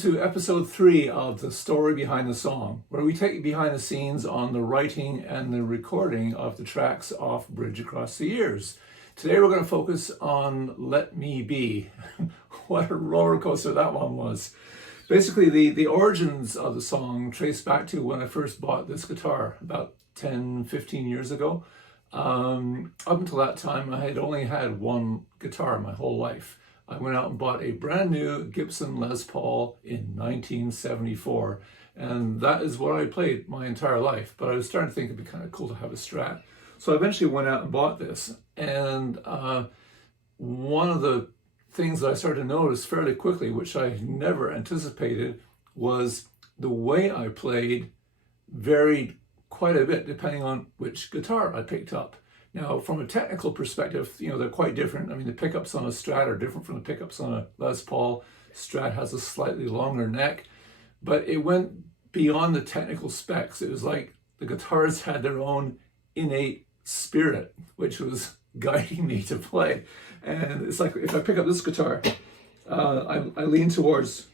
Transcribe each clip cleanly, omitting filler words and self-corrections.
to episode 3 of The Story Behind the Song, where we take you behind the scenes on the writing and the recording of the tracks off Bridge Across the Years. Today we're going to focus on Let Me Be. What a roller coaster that one was. Basically, the origins of the song trace back to when I first bought this guitar about 10, 15 years ago. Up until that time, I had only had one guitar my whole life. I went out and bought a brand new Gibson Les Paul in 1974, and that is what I played my entire life. But I was starting to think it'd be kind of cool to have a Strat. So I eventually went out and bought this, and one of the things that I started to notice fairly quickly, which I never anticipated, was the way I played varied quite a bit depending on which guitar I picked up. Now, from a technical perspective, they're quite different. I mean, the pickups on a Strat are different from the pickups on a Les Paul. Strat has a slightly longer neck, but it went beyond the technical specs. It was like the guitars had their own innate spirit, which was guiding me to play. And it's like if I pick up this guitar, I lean towards.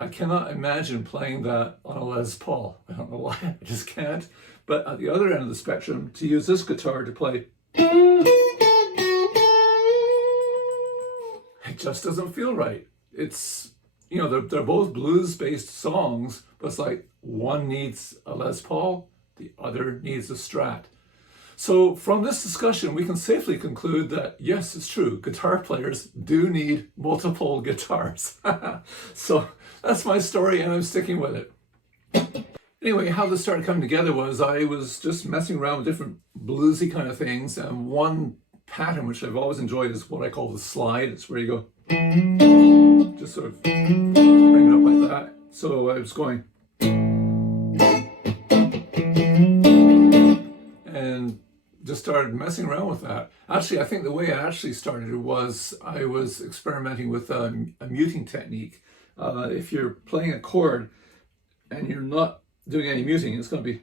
I cannot imagine playing that on a Les Paul. I don't know why, I just can't. But at the other end of the spectrum, to use this guitar to play, it just doesn't feel right. It's, they're both blues-based songs, but it's like one needs a Les Paul, the other needs a Strat. So from this discussion, we can safely conclude that, yes, it's true, guitar players do need multiple guitars. So that's my story, and I'm sticking with it. Anyway, how this started coming together was I was just messing around with different bluesy kind of things, and one pattern which I've always enjoyed is what I call the slide. It's where you go, just sort of bring it up like that. So I was going, and just started messing around with that. Actually, I think the way I actually started was I was experimenting with a muting technique. If you're playing a chord and you're not doing any muting, it's going to be,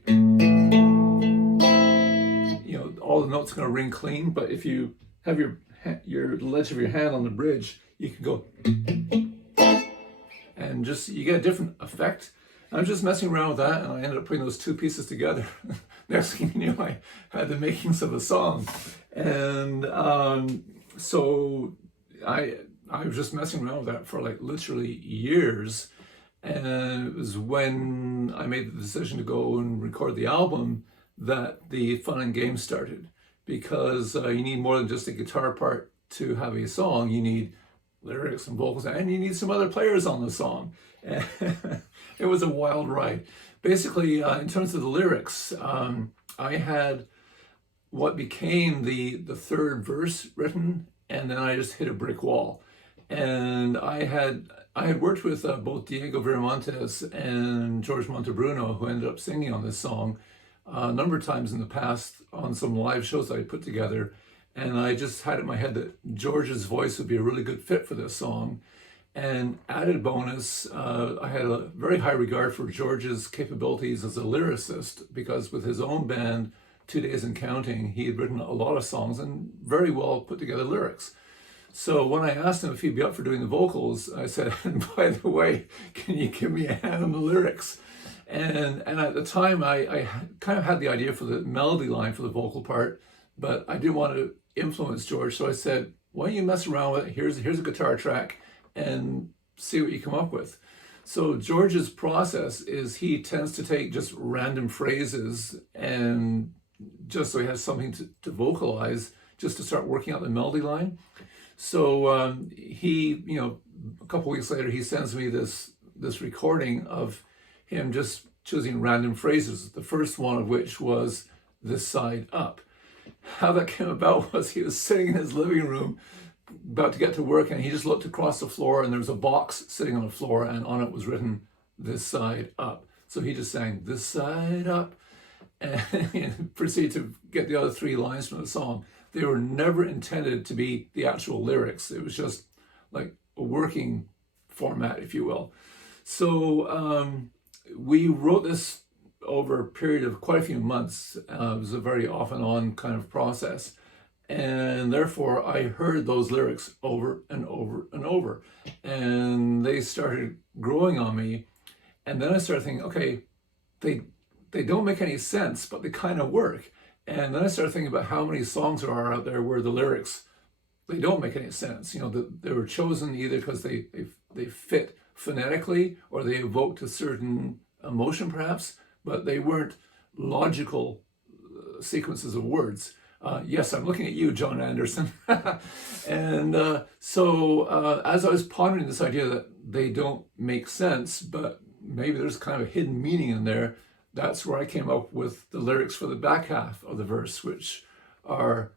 all the notes are going to ring clean. But if you have your ledge of your hand on the bridge, you can go, and you get a different effect. I was just messing around with that, and I ended up putting those two pieces together. Next thing you knew, I had the makings of a song. And so I was just messing around with that for like literally years. And it was when I made the decision to go and record the album that the fun and games started. Because you need more than just a guitar part to have a song. You need lyrics and vocals, and you need some other players on the song. It was a wild ride. Basically, in terms of the lyrics, I had what became the third verse written, and then I just hit a brick wall. And I had worked with both Diego Viramontes and George Montebruno, who ended up singing on this song a number of times in the past on some live shows that I put together. And I just had it in my head that George's voice would be a really good fit for this song. And added bonus, I had a very high regard for George's capabilities as a lyricist, because with his own band, 2 Days and Counting, he had written a lot of songs and very well put together lyrics. So when I asked him if he'd be up for doing the vocals, I said, and by the way, can you give me a hand on the lyrics? And at the time, I kind of had the idea for the melody line for the vocal part, but I didn't want to influence George. So I said, why don't you mess around with it? Here's a guitar track, and see what you come up with. So George's process is he tends to take just random phrases, and just so he has something to vocalize, just to start working out the melody line. So he, a couple weeks later, he sends me this recording of him just choosing random phrases, the first one of which was "this side up." How that came about was he was sitting in his living room about to get to work, and he just looked across the floor, and there was a box sitting on the floor, and on it was written "this side up." So he just sang "this side up," and proceeded to get the other 3 lines from the song. They were never intended to be the actual lyrics. It was just like a working format, if you will. So we wrote this over a period of quite a few months. It was a very off and on kind of process. And therefore, I heard those lyrics over and over and over. And they started growing on me. And then I started thinking, okay, they don't make any sense, but they kind of work. And then I started thinking about how many songs there are out there where the lyrics, they don't make any sense. You know, they were chosen either because they fit phonetically or they evoked a certain emotion perhaps, but they weren't logical sequences of words. Yes, I'm looking at you, John Anderson. And so as I was pondering this idea that they don't make sense, but maybe there's kind of a hidden meaning in there, that's where I came up with the lyrics for the back half of the verse, which are,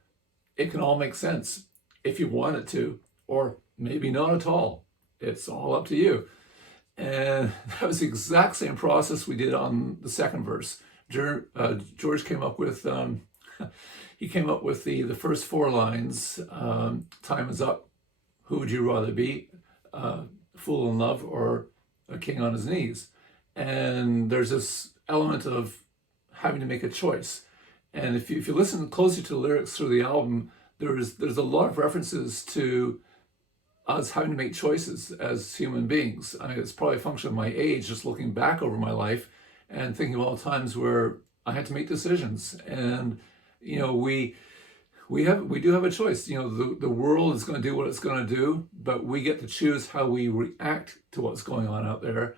it can all make sense if you want it to, or maybe not at all. It's all up to you. And that was the exact same process we did on the second verse. George came up with, he came up with the first four lines, time is up, who would you rather be, fool in love or a king on his knees? And there's this element of having to make a choice. And if you listen closely to the lyrics through the album, there's a lot of references to us having to make choices as human beings. I mean, it's probably a function of my age, just looking back over my life and thinking of all the times where I had to make decisions. And, you know, we do have a choice. You know, the world is going to do what it's going to do, but we get to choose how we react to what's going on out there.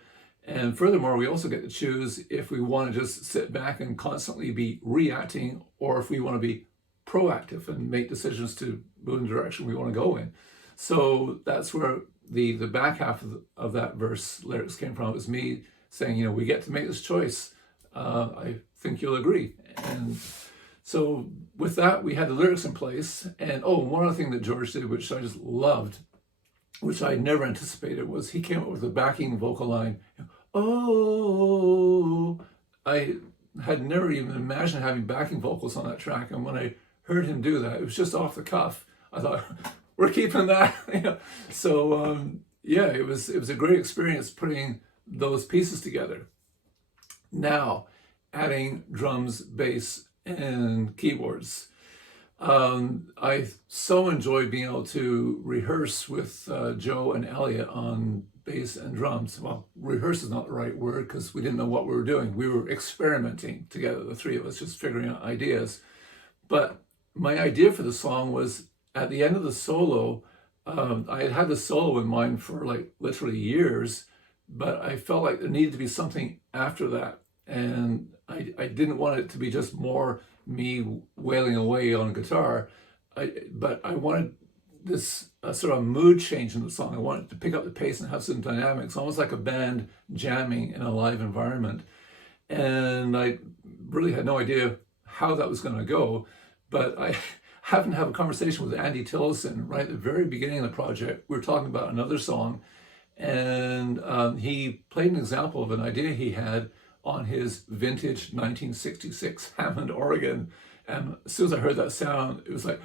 And furthermore, we also get to choose if we want to just sit back and constantly be reacting, or if we want to be proactive and make decisions to move in the direction we want to go in. So that's where the back half of that verse lyrics came from. It was me saying, you know, we get to make this choice. I think you'll agree. And so with that, we had the lyrics in place. And one other thing that George did, which I just loved, which I never anticipated, was he came up with a backing vocal line. Oh, I had never even imagined having backing vocals on that track. And when I heard him do that, it was just off the cuff. I thought, we're keeping that. So yeah, it was a great experience putting those pieces together. Now, adding drums, bass, and keyboards. I so enjoyed being able to rehearse with Joe and Elliot on bass and drums. Well, rehearse is not the right word because we didn't know what we were doing. We were experimenting together, the three of us, just figuring out ideas. But my idea for the song was at the end of the solo, I had the solo in mind for like literally years, but I felt like there needed to be something after that. And I didn't want it to be just more me wailing away on guitar, but I wanted this sort of mood change in the song. I wanted to pick up the pace and have some dynamics, almost like a band jamming in a live environment. And I really had no idea how that was going to go, but I happened to have a conversation with Andy Tillison right at the very beginning of the project. We were talking about another song, and he played an example of an idea he had on his vintage 1966 Hammond organ. And as soon as I heard that sound, it was like,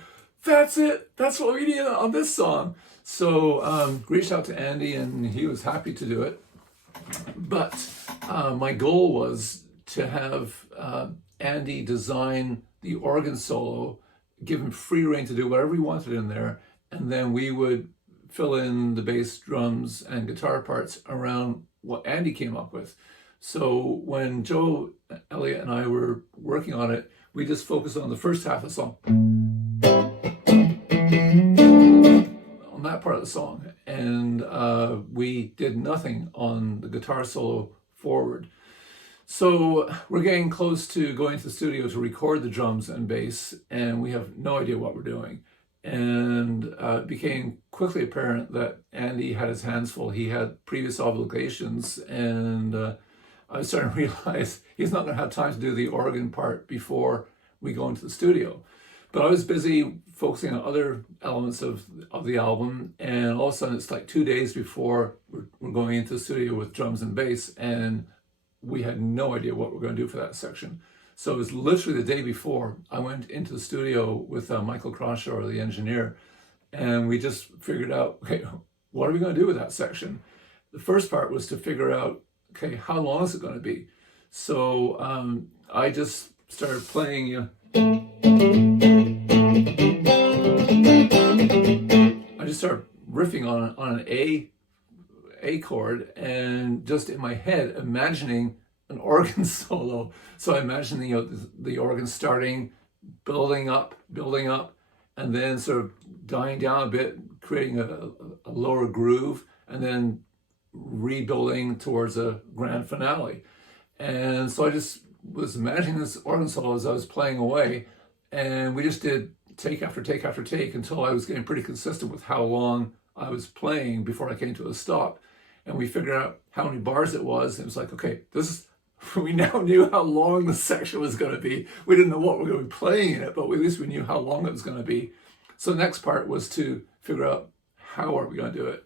that's it, that's what we need on this song. So reached out to Andy and he was happy to do it. But my goal was to have Andy design the organ solo, give him free rein to do whatever he wanted in there, and then we would fill in the bass, drums, and guitar parts around what Andy came up with. So when Joe, Elliot, and I were working on it, we just focused on the first half of the song, on that part of the song, and we did nothing on the guitar solo forward. So we're getting close to going to the studio to record the drums and bass, and we have no idea what we're doing. And it became quickly apparent that Andy had his hands full. He had previous obligations, and I was starting to realize he's not going to have time to do the organ part before we go into the studio. But I was busy focusing on other elements of the album, and all of a sudden it's like 2 days before we're going into the studio with drums and bass, and we had no idea what we're going to do for that section. So it was literally the day before I went into the studio with Michael Croshaw, the engineer, and we just figured out, okay, what are we going to do with that section? the first part was to figure out, okay, how long is it going to be? So I just started playing, I just started riffing on an A chord, and just in my head imagining an organ solo. So I imagined the organ starting, building up, and then sort of dying down a bit, creating a lower groove, and then rebuilding towards a grand finale. And so I just was imagining this organ solo as I was playing away, and we just did take after take after take until I was getting pretty consistent with how long I was playing before I came to a stop. And we figured out how many bars it was. And it was like, okay, we now knew how long the section was going to be. We didn't know what we were going to be playing in it, but at least we knew how long it was going to be. So the next part was to figure out how are we going to do it.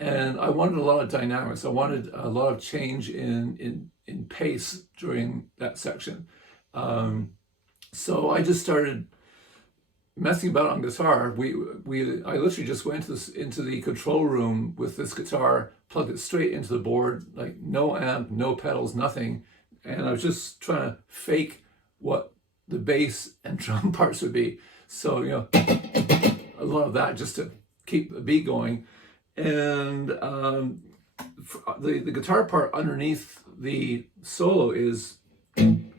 And I wanted a lot of dynamics. I wanted a lot of change in pace during that section. So I just started messing about on guitar. I literally just went into the control room with this guitar, plugged it straight into the board, like no amp, no pedals, nothing. And I was just trying to fake what the bass and drum parts would be. So, a lot of that just to keep the beat going. And the guitar part underneath the solo is, and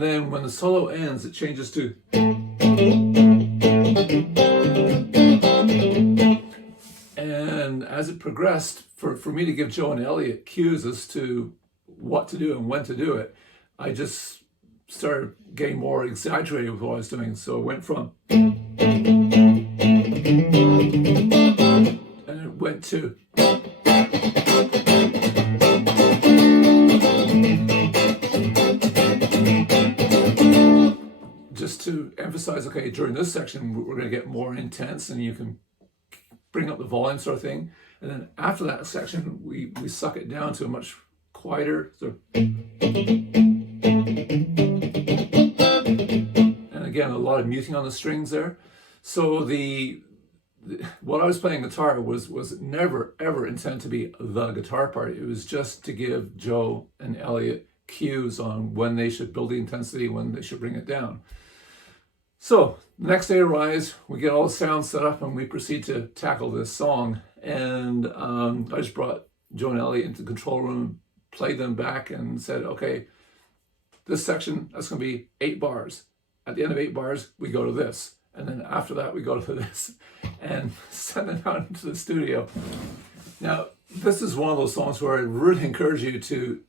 then when the solo ends, it changes to, and as it progressed, for me to give Joe and Elliot cues as to what to do and when to do it, I just started getting more exaggerated with what I was doing. So it went from, and it went to, just to emphasize, okay, during this section, we're going to get more intense and you can bring up the volume sort of thing. And then after that section, we suck it down to a much quieter sort of, and again, a lot of muting on the strings there. So what I was playing guitar was never ever intended to be the guitar part. It was just to give Joe and Elliot cues on when they should build the intensity, when they should bring it down. So the next day arrives, we get all the sounds set up, and we proceed to tackle this song. And I just brought Joe and Elliot into the control room, played them back, and said, okay, this section, that's going to be 8 bars. At the end of 8 bars, we go to this. And then after that, we go to this. And send it out into the studio. Now, this is one of those songs where I really encourage you to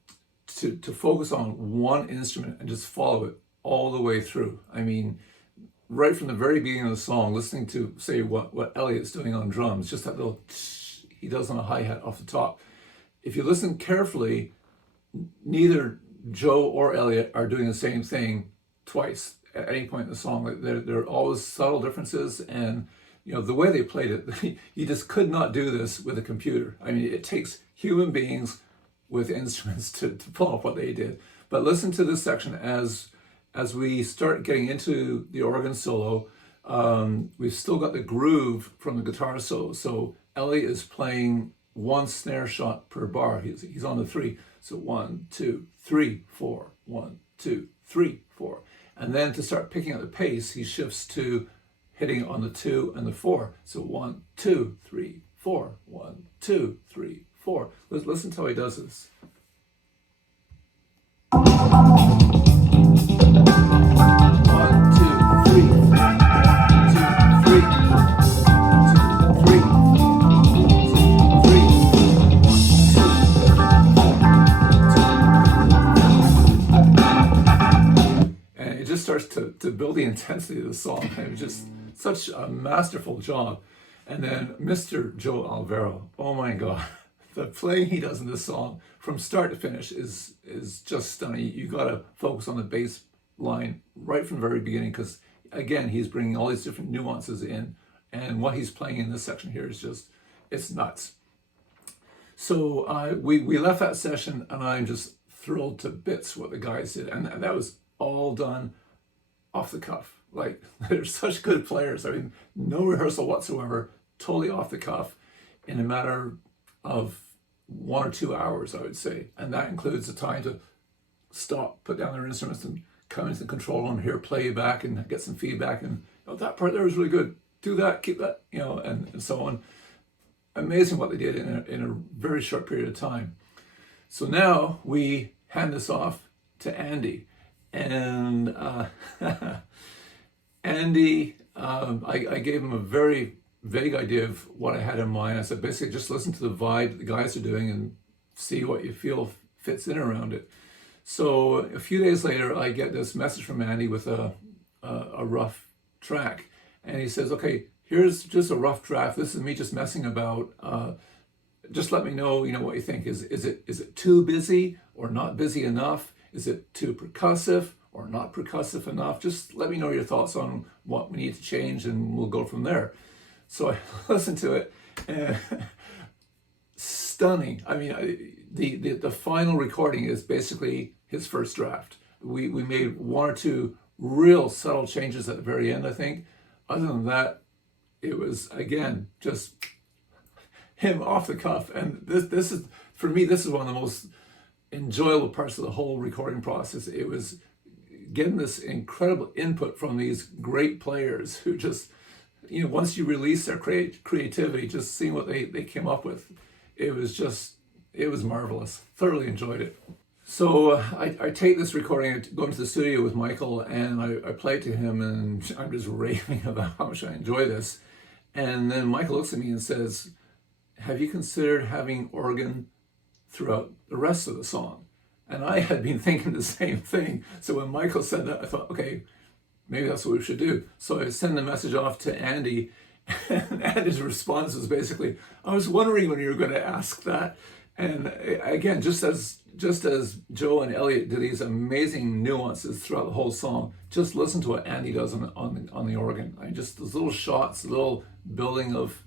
focus on one instrument and just follow it all the way through. I mean, right from the very beginning of the song, listening to, say, what Elliot's doing on drums, just that little he does on a hi-hat off the top. If you listen carefully, neither Joe or Elliot are doing the same thing twice at any point in the song. There are always subtle differences, and the way they played it, you just could not do this with a computer. I mean, it takes human beings with instruments to pull off what they did. But listen to this section as we start getting into the organ solo. We've still got the groove from the guitar solo. So Elliot is playing 1 snare shot per bar. He's on the 3. So 1, 2, 3, 4. 1, 2, 3, 4. And then to start picking up the pace, he shifts to hitting on the 2 and the 4. So 1, 2, 3, 4. 1, 2, 3, 4. Listen to how he does this. Starts to build the intensity of the song. It was just such a masterful job. And then Mr. Joe Alvaro, oh my God, the playing he does in this song from start to finish is just stunning. You got to focus on the bass line right from the very beginning, because again, he's bringing all these different nuances in, and what he's playing in this section here is just, it's nuts. So we left that session, and I'm just thrilled to bits what the guys did, and that was all done off the cuff. Like, they're such good players. I mean, no rehearsal whatsoever, totally off the cuff, in a matter of 1 or 2 hours, I would say. And that includes the time to stop, put down their instruments, and come into the control room, hear playback, and get some feedback. And that part there was really good. Do that, keep that, and so on. Amazing what they did in a very short period of time. So now we hand this off to Andy. And Andy, I gave him a very vague idea of what I had in mind. I said, basically, just listen to the vibe that the guys are doing and see what you feel fits in around it. So a few days later, I get this message from Andy with a rough track. And he says, okay, here's just a rough draft. This is me just messing about. Just let me know, what you think. Is it too busy or not busy enough? Is it too percussive or not percussive enough? Just let me know your thoughts on what we need to change, and we'll go from there. So I listened to it, and stunning. I mean, the final recording is basically his first draft. We made 1 or 2 real subtle changes at the very end, I think. Other than that, it was, again, just him off the cuff. And this is, for me, this is one of the most enjoyable parts of the whole recording process. It was getting this incredible input from these great players who just, once you release their creativity, just seeing what they came up with, it was marvelous. Thoroughly enjoyed it. So I take this recording, I go into the studio with Michael, and I play it to him, and I'm just raving about how much I enjoy this. And then Michael looks at me and says, have you considered having organ throughout the rest of the song? And I had been thinking the same thing. So when Michael said that, I thought, okay, maybe that's what we should do. So I send the message off to Andy, and Andy's response was basically, I was wondering when you were going to ask that. And again, just as Joe and Elliot do these amazing nuances throughout the whole song, just listen to what Andy does on the organ. I mean, just those little shots, little building of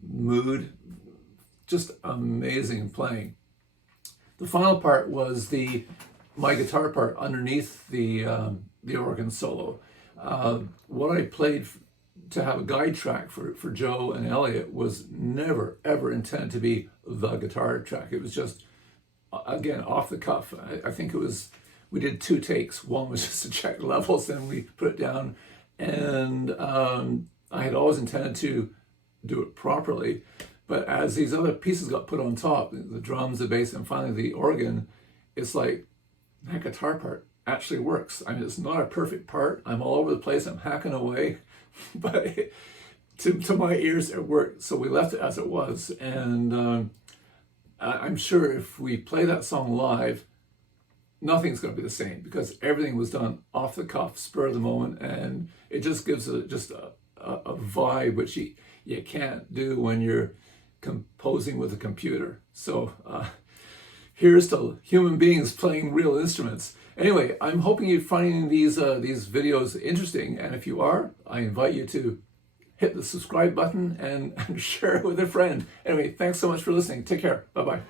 mood, just amazing playing. The final part was my guitar part underneath the organ solo. What I played to have a guide track for Joe and Elliot was never, ever intended to be the guitar track. It was just, again, off the cuff. I think we did 2 takes. One was just to check levels, then we put it down. And I had always intended to do it properly. But as these other pieces got put on top, the drums, the bass, and finally the organ, it's like that guitar part actually works. I mean, it's not a perfect part. I'm all over the place. I'm hacking away. But to my ears, it worked. So we left it as it was. And I'm sure if we play that song live, nothing's going to be the same, because everything was done off the cuff, spur of the moment. And it just gives a vibe which you can't do when you're composing with a computer. So here's to human beings playing real instruments. Anyway, I'm hoping you're finding these videos interesting, and if you are, I invite you to hit the subscribe button and share it with a friend. Anyway, thanks so much for listening. Take care. Bye-bye.